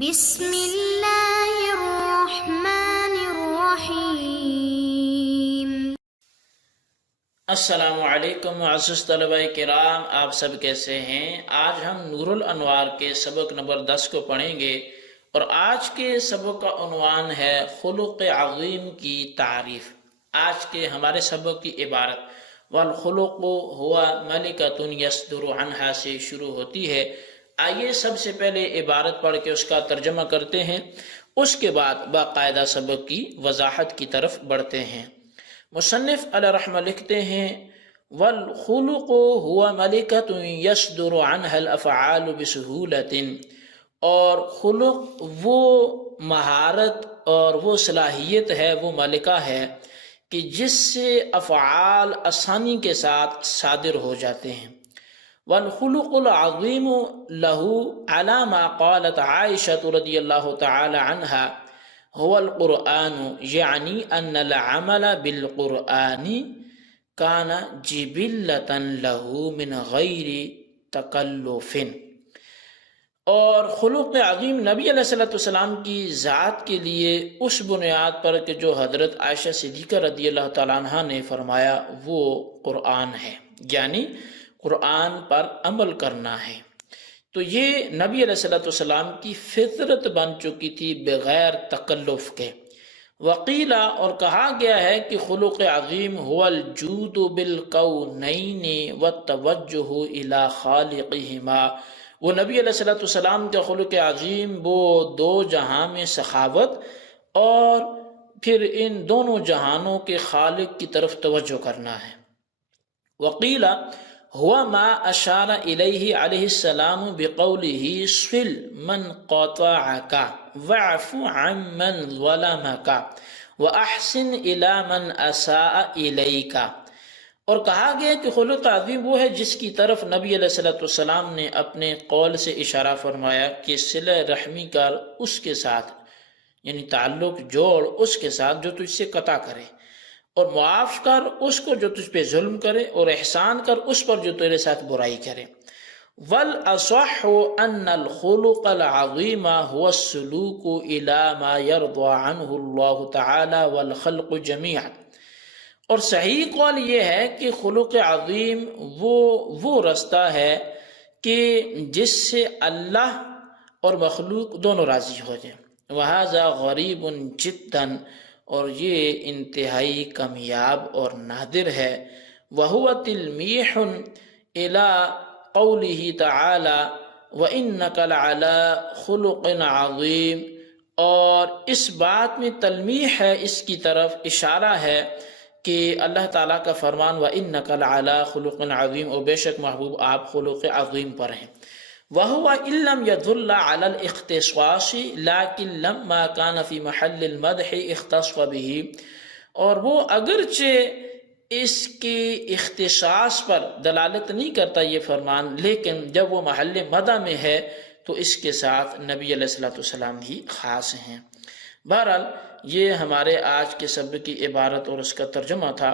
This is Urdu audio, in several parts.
بسم اللہ الرحمن الرحیم۔ السلام علیکم معزز طلبہ کرام، آپ سب کیسے ہیں؟ آج ہم نور الانوار کے سبق نمبر 10 کو پڑھیں گے اور آج کے سبق کا عنوان ہے خلق عظیم کی تعریف۔ آج کے ہمارے سبق کی عبارت والخلق ہوا ملکۃ یصدر عنہا سے شروع ہوتی ہے۔ آئیے سب سے پہلے عبارت پڑھ کے اس کا ترجمہ کرتے ہیں، اس کے بعد باقاعدہ سبق کی وضاحت کی طرف بڑھتے ہیں۔ مصنف علیہ رحمہ لکھتے ہیں والخلق هو ملکۃ یصدر عنها الافعال بسہولۃ، اور خلق وہ مہارت اور وہ صلاحیت ہے، وہ ملکہ ہے کہ جس سے افعال آسانی کے ساتھ صادر ہو جاتے ہیں۔ والخلق العظیم له على ما قالت عائشة رضی اللہ تعالی عنہا هو القرآن، یعنی ان العمل بالقرآن کان جبلۃ له من غیر تکلف۔ اور خلق عظیم نبی علیہ السلام کی ذات کے لیے اس بنیاد پر کہ جو حضرت عائشہ صدیقہ رضی اللہ تعالیٰ عنہ نے فرمایا وہ قرآن ہے، یعنی قرآن پر عمل کرنا ہے۔ تو یہ نبی علیہ السلام کی فطرت بن چکی تھی بغیر تکلف کے۔ وقیلا، اور کہا گیا ہے کہ خلق عظیم هو الجود بالکونین والتوجہ الی خالقہما، وہ نبی علیہ السلام کا خلق عظیم وہ دو جہاں میں سخاوت اور پھر ان دونوں جہانوں کے خالق کی طرف توجہ کرنا ہے۔ وقیلا هو ما اشار الیہ علیہ السلام بقولہ صل من قطعک واعف عن من ظلمک واحسن الی من اساء الیک، اور کہا گیا کہ خلق عظیم وہ ہے جس کی طرف نبی علیہ السلام نے اپنے قول سے اشارہ فرمایا کہ صلہ رحمی کر اس کے ساتھ، یعنی تعلق جوڑ اس کے ساتھ جو تجھ سے قطع کرے، اور معاف کر اس کو جو تجھ پہ ظلم کرے، اور احسان کر اس پر جو تیرے ساتھ برائی کرے۔ والاصح ان الخلق العظیم هو السلوک الى ما يرضى عنه اللہ تعالی والخلق جميعا، اور صحیح قول یہ ہے کہ خلق عظیم وہ رستہ ہے کہ جس سے اللہ اور مخلوق دونوں راضی ہو جائیں۔ وَهَذَا غریب جدا، اور یہ انتہائی کمیاب اور نادر ہے۔ وَهُوَ تلمیح إِلَىٰ قَوْلِهِ تَعَالَىٰ وَإِنَّكَ لَعَلَىٰ خُلُقٍ عَظِيمٍ، اور اس بات میں تلمیح ہے، اس کی طرف اشارہ ہے کہ اللہ تعالیٰ کا فرمان وَإِنَّكَ لَعَلَىٰ خُلُقٍ عَظِيمٍ، اور بے شک محبوب آپ خلق عظیم پر ہیں۔ وَهُوَ إِن لَّمْ يَدُلَّ عَلَى الْاخْتِصَاصِ لَكِن لَمَّا كَانَ فِي مَحَلِّ الْمَدْحِ اخْتَصَّ بِهِ، اور وہ اگرچہ اس کی اختصاص پر دلالت نہیں کرتا یہ فرمان، لیکن جب وہ محل مدح میں ہے تو اس کے ساتھ نبی علیہ السلام ہی خاص ہیں۔ بہرحال یہ ہمارے آج کے سبق کی عبارت اور اس کا ترجمہ تھا۔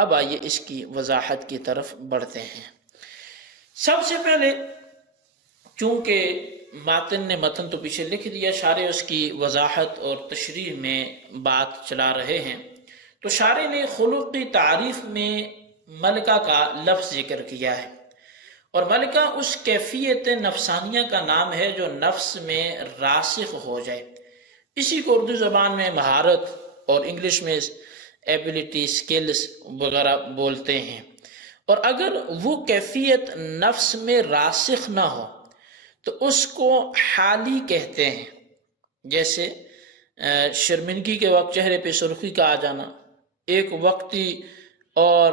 اب آئیے اس کی وضاحت کی طرف بڑھتے ہیں۔ سب سے پہلے چونکہ ماتن نے متن تو پیچھے لکھ دیا، شارح اس کی وضاحت اور تشریح میں بات چلا رہے ہیں، تو شارح نے خلق کی تعریف میں ملکہ کا لفظ ذکر کیا ہے، اور ملکہ اس کیفیت نفسانیہ کا نام ہے جو نفس میں راسخ ہو جائے۔ اسی کو اردو زبان میں مہارت اور انگلش میں ایبیلٹی، سکلز وغیرہ بولتے ہیں۔ اور اگر وہ کیفیت نفس میں راسخ نہ ہو تو اس کو حالی کہتے ہیں، جیسے شرمندگی کے وقت چہرے پہ سرخی کا آ جانا ایک وقتی اور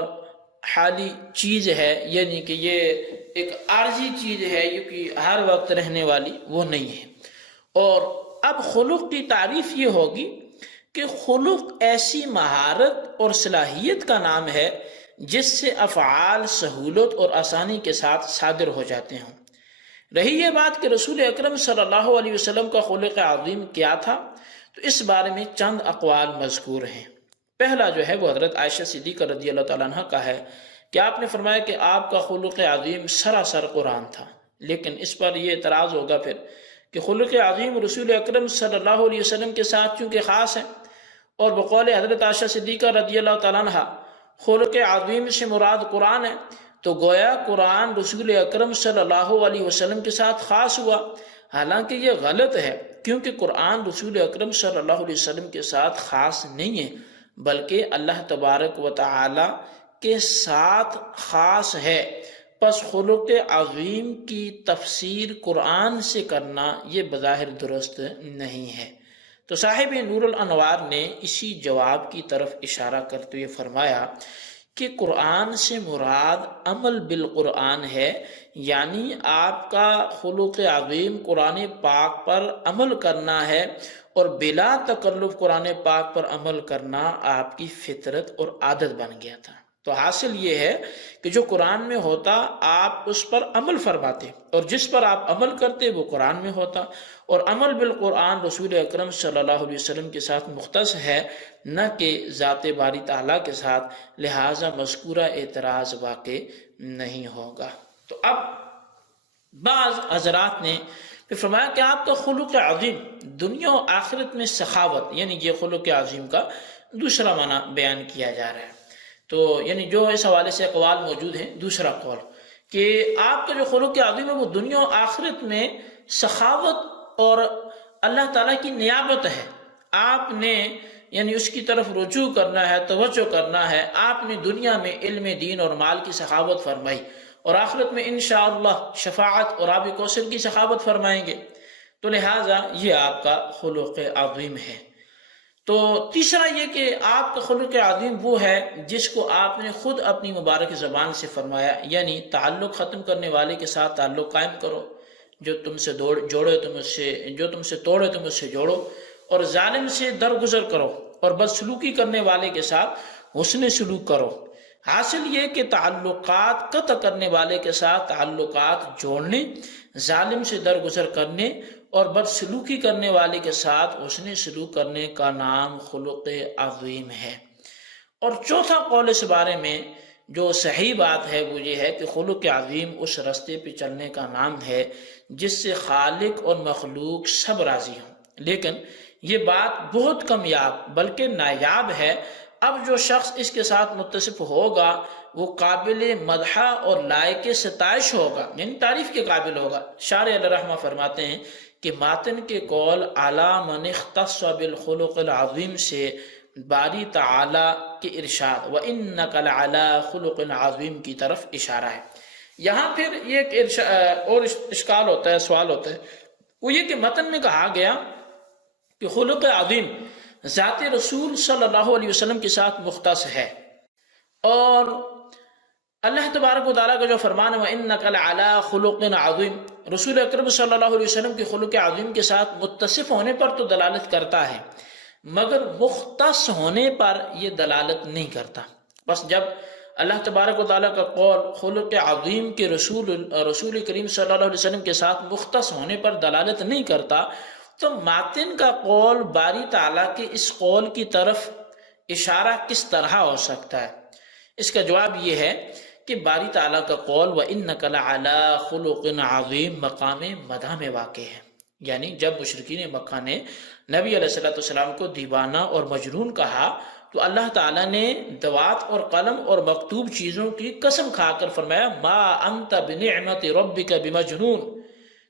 حالی چیز ہے، یعنی کہ یہ ایک عارضی چیز ہے، یہ کہ ہر وقت رہنے والی وہ نہیں ہے۔ اور اب خلق کی تعریف یہ ہوگی کہ خلق ایسی مہارت اور صلاحیت کا نام ہے جس سے افعال سہولت اور آسانی کے ساتھ صادر ہو جاتے ہیں۔ رہی یہ بات کہ رسول اکرم صلی اللہ علیہ وسلم کا خلق عظیم کیا تھا، تو اس بارے میں چند اقوال مذکور ہیں۔ پہلا جو ہے وہ حضرت عائشہ صدیقہ رضی اللہ تعالیٰ عنہ کا ہے کہ آپ نے فرمایا کہ آپ کا خلق عظیم سراسر قرآن تھا، لیکن اس پر یہ اعتراض ہوگا پھر کہ کہ خلق عظیم رسول اکرم صلی اللہ علیہ وسلم کے ساتھ چونکہ خاص ہے، اور بقول حضرت عائشہ صدیقہ رضی اللہ تعالیٰ عنہ خلق عظیم سے مراد قرآن ہے، تو گویا قرآن رسول اکرم صلی اللہ علیہ وسلم کے ساتھ خاص ہوا، حالانکہ یہ غلط ہے، کیونکہ قرآن رسول اکرم صلی اللہ علیہ وسلم کے ساتھ خاص نہیں ہے، بلکہ اللہ تبارک و تعالی کے ساتھ خاص ہے۔ پس خلق عظیم کی تفسیر قرآن سے کرنا یہ بظاہر درست نہیں ہے۔ تو صاحب نور الانوار نے اسی جواب کی طرف اشارہ کرتے ہوئے فرمایا کہ قرآن سے مراد عمل بالقرآن ہے، یعنی آپ کا خلق عظیم قرآن پاک پر عمل کرنا ہے، اور بلا تکلف قرآن پاک پر عمل کرنا آپ کی فطرت اور عادت بن گیا تھا۔ تو حاصل یہ ہے کہ جو قرآن میں ہوتا آپ اس پر عمل فرماتے، اور جس پر آپ عمل کرتے وہ قرآن میں ہوتا، اور عمل بالقرآن رسول اکرم صلی اللہ علیہ وسلم کے ساتھ مختص ہے، نہ کہ ذات باری تعالیٰ کے ساتھ، لہٰذا مذکورہ اعتراض واقع نہیں ہوگا۔ تو اب بعض حضرات نے پھر فرمایا کہ آپ کا خلق عظیم دنیا و آخرت میں سخاوت، یعنی یہ خلق عظیم کا دوسرا معنی بیان کیا جا رہا ہے۔ تو یعنی جو اس حوالے سے اقوال موجود ہیں، دوسرا قول کہ آپ کا جو خلق عظیم ہے وہ دنیا و آخرت میں سخاوت اور اللہ تعالیٰ کی نیابت ہے، آپ نے یعنی اس کی طرف رجوع کرنا ہے، توجہ کرنا ہے، آپ نے دنیا میں علم دین اور مال کی سخاوت فرمائی، اور آخرت میں انشاءاللہ شفاعت اور آب کوثر کی سخاوت فرمائیں گے، تو لہٰذا یہ آپ کا خلق عظیم ہے۔ تو تیسرا یہ کہ آپ کا خلق عظیم وہ ہے جس کو آپ نے خود اپنی مبارک زبان سے فرمایا، یعنی تعلق ختم کرنے والے کے ساتھ تعلق قائم کرو، جو تم سے توڑے تم اس سے جوڑو، اور ظالم سے درگزر کرو، اور بدسلوکی کرنے والے کے ساتھ حسن سلوک کرو۔ حاصل یہ کہ تعلقات قطع کرنے والے کے ساتھ تعلقات جوڑنے، ظالم سے درگزر کرنے اور بدسلوکی کرنے والے کے ساتھ حسن سلوک کرنے کا نام خلق عظیم ہے۔ اور چوتھا قول اس بارے میں جو صحیح بات ہے وہ یہ ہے کہ خلق عظیم اس رستے پہ چلنے کا نام ہے جس سے خالق اور مخلوق سب راضی ہوں، لیکن یہ بات بہت کمیاب بلکہ نایاب ہے۔ اب جو شخص اس کے ساتھ متصف ہوگا وہ قابل مدح اور لائق ستائش ہوگا، یعنی تعریف کے قابل ہوگا۔ شارح علیہ رحمہ فرماتے ہیں کہ ماتن کے قول علی من اختص بالخلق العظیم سے باری تعالی کے ارشاد وَإِنَّكَ لَعَلَىٰ خُلُقٍ عَظِيمٍ کی طرف اشارہ ہے۔ یہاں پھر یہ ایک اور اشکال ہوتا ہے، سوال ہوتا ہے، وہ یہ کہ متن میں کہا گیا کہ خلق عظیم ذات رسول صلی اللہ علیہ وسلم کے ساتھ مختص ہے، اور اللہ تبارک و تعالیٰ کا جو فرمان ہے وَإِنَّكَ لَعَلَىٰ خُلُقٍ عَظِيمٍ رسول اکرم صلی اللہ علیہ وسلم کے خلق عظیم کے ساتھ متصف ہونے پر تو دلالت کرتا ہے، مگر مختص ہونے پر یہ دلالت نہیں کرتا۔ بس جب اللہ تبارک و تعالیٰ کا قول خلق عظیم کے رسول کریم صلی اللہ علیہ وسلم کے ساتھ مختص ہونے پر دلالت نہیں کرتا، تو ماتن کا قول باری تعالیٰ کے اس قول کی طرف اشارہ کس طرح ہو سکتا ہے؟ اس کا جواب یہ ہے کہ باری تعالیٰ کا قول وَإِنَّكَ لَعَلَىٰ خُلُقٍ عَظِيمٍ مقام مدح میں واقع ہے، یعنی جب مشرکین مکہ نے نبی علیہ السلام کو دیوانہ اور مجنون کہا تو اللہ تعالیٰ نے دوات اور قلم اور مکتوب چیزوں کی قسم کھا کر فرمایا مَا أَنْتَ بِنِعْمَةِ رَبِّكَ بِمَجْنُونَ،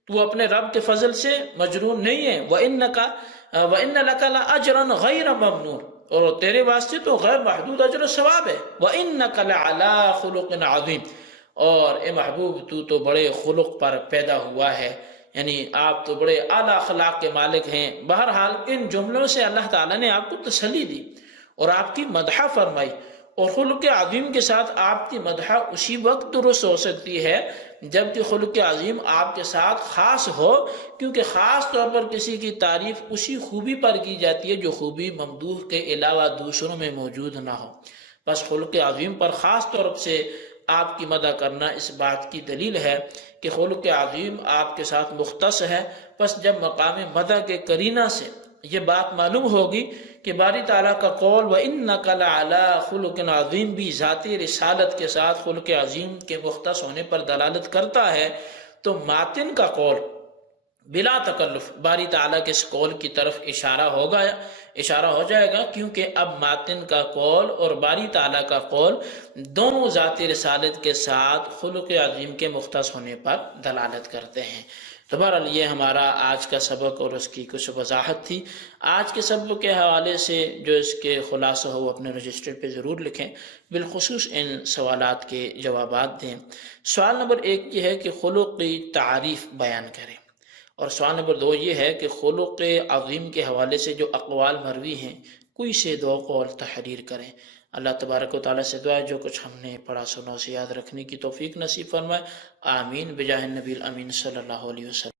تو اپنے رب کے فضل سے مجنون نہیں ہے، وَإِنَّ لَكَ لَأَجْرًا غَيْرَ مَمْنُونَ، اور تیرے واسطے تو غیر محدود اجر و ثواب ہے، وَإِنَّكَ لَعَلَىٰ خُلُقٍ عَظِيمٍ، اور اے محبوب تو بڑے خلق پر پیدا ہوا ہے، یعنی آپ تو بڑے اعلیٰ اخلاق کے مالک ہیں۔ بہرحال ان جملوں سے اللہ تعالیٰ نے آپ کو تسلی دی اور آپ کی مدح فرمائی، اور خلق عظیم کے ساتھ آپ کی مدح اسی وقت درست ہو سکتی ہے جبکہ خلق عظیم آپ کے ساتھ خاص ہو، کیونکہ خاص طور پر کسی کی تعریف اسی خوبی پر کی جاتی ہے جو خوبی ممدوح کے علاوہ دوسروں میں موجود نہ ہو۔ بس خلق عظیم پر خاص طور سے آپ کی مدح کرنا اس بات کی دلیل ہے کہ خلق عظیم آپ کے ساتھ مختص ہے۔ بس جب مقام مدح کے قرینہ سے یہ بات معلوم ہوگی کہ باری تعالیٰ کا قول وَإِنَّكَ لَعَلَىٰ خُلُقٍ عَظِيمٍ بھی ذاتی رسالت کے ساتھ خلق عظیم کے مختص ہونے پر دلالت کرتا ہے، تو ماتن کا قول بلا تکلف باری تعالیٰ کے اس قول کی طرف اشارہ ہو جائے گا، کیونکہ اب ماتن کا قول اور باری تعالیٰ کا قول دونوں ذاتی رسالت کے ساتھ خلق عظیم کے مختص ہونے پر دلالت کرتے ہیں۔ تو بہرحال یہ ہمارا آج کا سبق اور اس کی کچھ وضاحت تھی۔ آج کے سبق کے حوالے سے جو اس کے خلاصہ ہو اپنے رجسٹر پہ ضرور لکھیں، بالخصوص ان سوالات کے جوابات دیں۔ سوال نمبر 1 یہ ہے کہ خلق کی تعریف بیان کریں، اور سوال نمبر 2 یہ ہے کہ خلق عظیم کے حوالے سے جو اقوال مروی ہیں کوئی سے 2 قول تحریر کریں۔ اللہ تبارک و تعالیٰ سے دعا ہے جو کچھ ہم نے پڑھا سنا اسے یاد رکھنے کی توفیق نصیب فرمائے۔ آمین بجاہ النبی الامین صلی اللہ علیہ وسلم۔